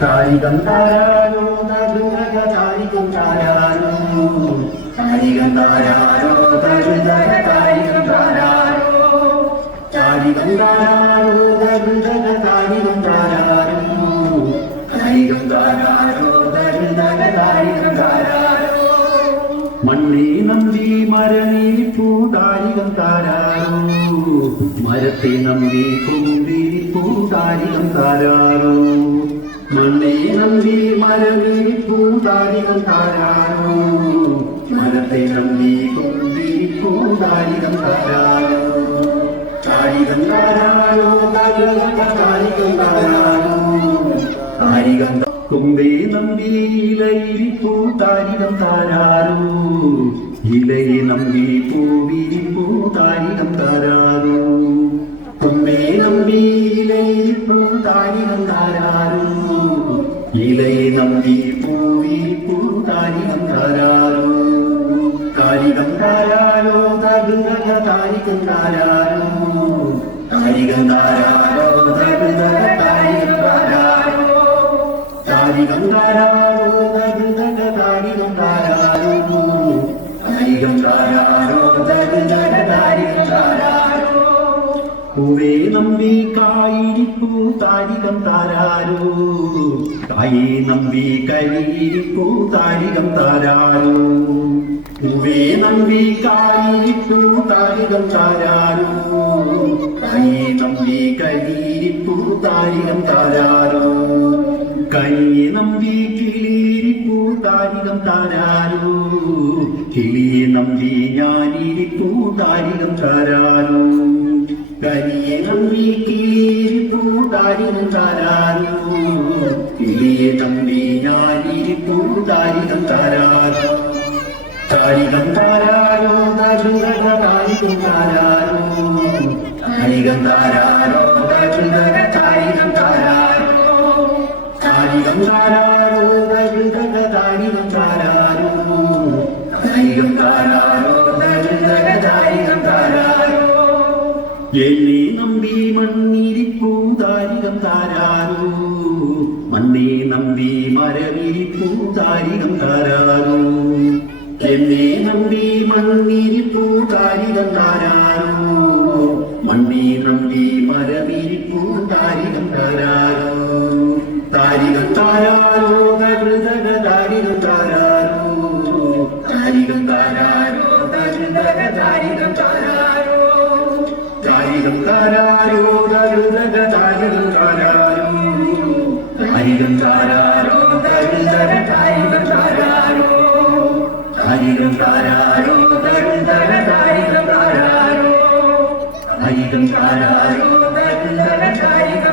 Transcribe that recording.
താരികം താരാരോ തരുതക താരികം താരാരോ താരികം താരാരോ തരുതക താരികം താരാരോ താരികം താരാരോ തരുതക താരികം താരാരോ താരികം താരാരോ തരുതക താരികം താരാരോ മണ്ണേ നമ്പി മരനീപ്പൂ താരികം താരാരോ മരത്തെ നമ്പി കുന്തിരിപ്പൂ താരികം താരാരോ മണ്ണേ നമ്പി മരനീപ്പൂ താരികം താരാരോ മരത്തെ നമ്പി കുന്തിരിപ്പൂ താരികം താരാരോ താരികം താരാരോ താരികം താരാരോ താരികം കുമ്പേ നമ്പി ഇലയിരിപ്പൂ താരികം താരാരോ ഇലയെ നമ്പി പൂവിരിപ്പൂ താരികം താരാരോ കുമ്പേ നമ്പി ഇലയിരിപ്പൂ താരികം താരാരോ ഇലയെ നമ്പി പൂവിരിപ്പൂ താരികം താരാരോ താരികം താരാരോ തരുതക താരികം താരാരോ താരികം താരാരോ തരുതക താരികം താരാരോ താരികം താരാരോ തരുതക താരികം താരാരോ താരികം താരാരോ തരുതക താരികം താരാരോ പൂവേ നമ്പി കായിരിപ്പൂ താരികം താരാരോ കായേ നമ്പി കരിയിരിപ്പൂ താരികം താരാരോ പൂവേ നമ്പി കായിരിപ്പൂ താരികം താരാരോ കായേ നമ്പി കരിയിരിപ്പൂ താരികം താരാരോ കൈയെ നമ്പി കിളിയിരിപ്പൂ താരികം താരാരോ കിളിയെ നമ്പി ഞാനിരിപ്പൂ താരികം താരാരോ കരിയെ നമ്പി കിളിയിരിപ്പൂ താരികം താരാരോ കിളിയെ നമ്പി ഞാനിരിപ്പൂ താരികം താരാരോ താരികം താരാരോ തരുതക താരികം താരാരോ താരികം താരാരോ തരുതക താരികം താരാരോ താരികം താരാരോ തരുതക താരികം താരാരോ താരികം താരാരോ തരുതക താരികം താരാരോ എന്നെ നമ്പി മണ്ണിരിപ്പൂ താരികം താരാരോ മണ്ണേ നമ്പി മരവിരിപ്പൂ താരികം താരാരോ എന്നെ നമ്പി മണ്ണിരിപ്പൂ താരികം താരാരോ മണ്ണേ നമ്പി മരവിരിപ്പൂ താരികം താരാരോ താരികം താരാരോ തരുതക താരികം താരാരോ താരികം താരാരോ തരുതക താരികം താരാരോ താരികം താരാരോ തരുതക താരികം താരാരോ താരികം താരാരോ തരുതക താരികം താരാരോ താരികം താരാരോ തരുതക താരികം താരാരോ താരികം താരാരോ തരുതക താരികം